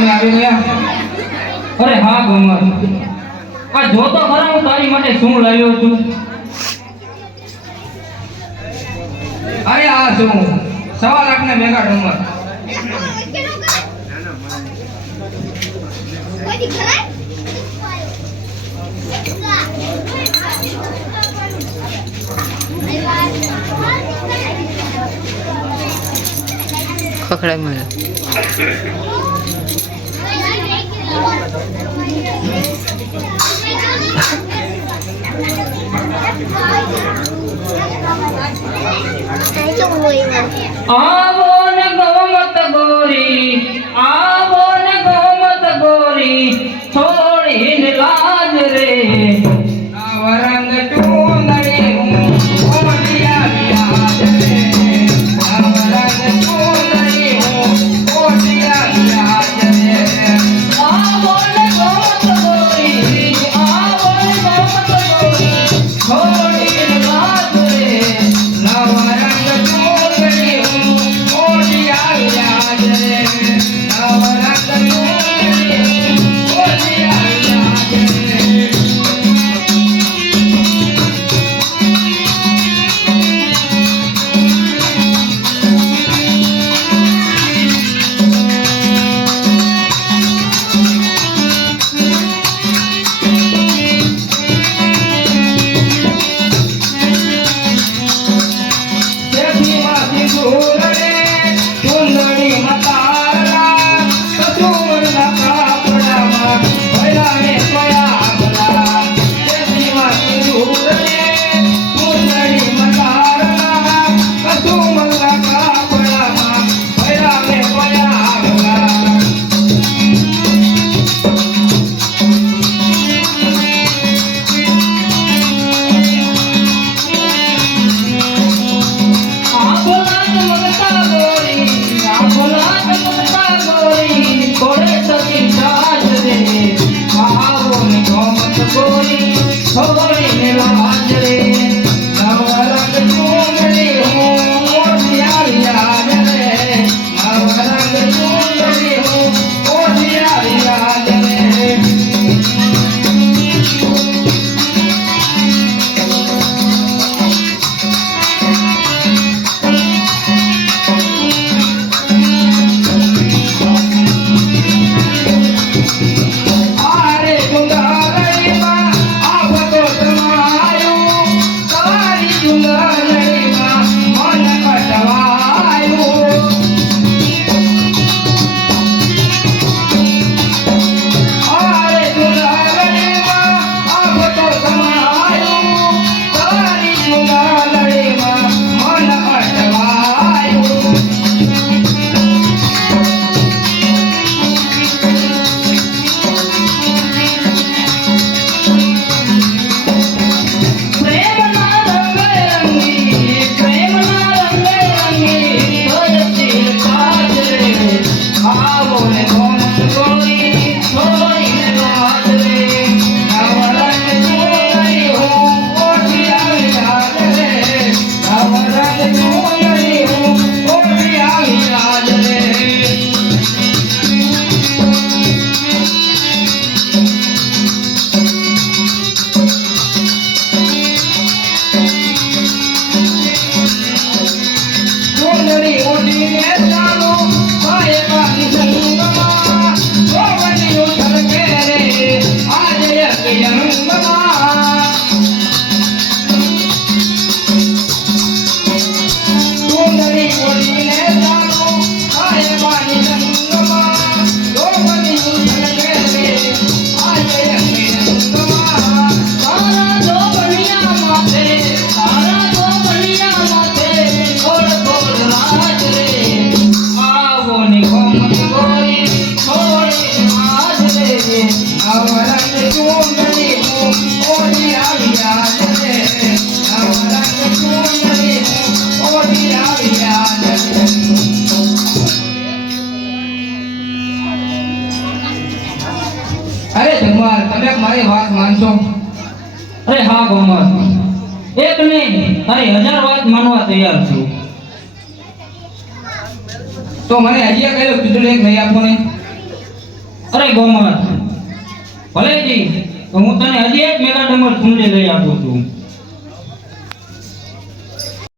તમે આવી ગયા. અરે હા ગમર આ જો તો ખરા, હું તારી માટે શું લાવ્યો છું? અરે આ શું? સવા લાખ ને મેગા ડુમર ખખડાઈ મળ્યા આવો ને ગોમત ગોરી આવો ને ગોમત ગોરી છોડીને લાજ રે. આવરા করি সবাই ગોમર તમે મારી વાત માનશો? અરે હા ગોમર. એક નહીં અરે હજાર વાત માનવા તૈયાર છું. તો મને હજી કહ્યું કીધું એક નહીં આપો ને અરે ગોમર ભલે જી હું તને હજી એક મેગા ડમર ચૂંટણી લઈ આપું છું.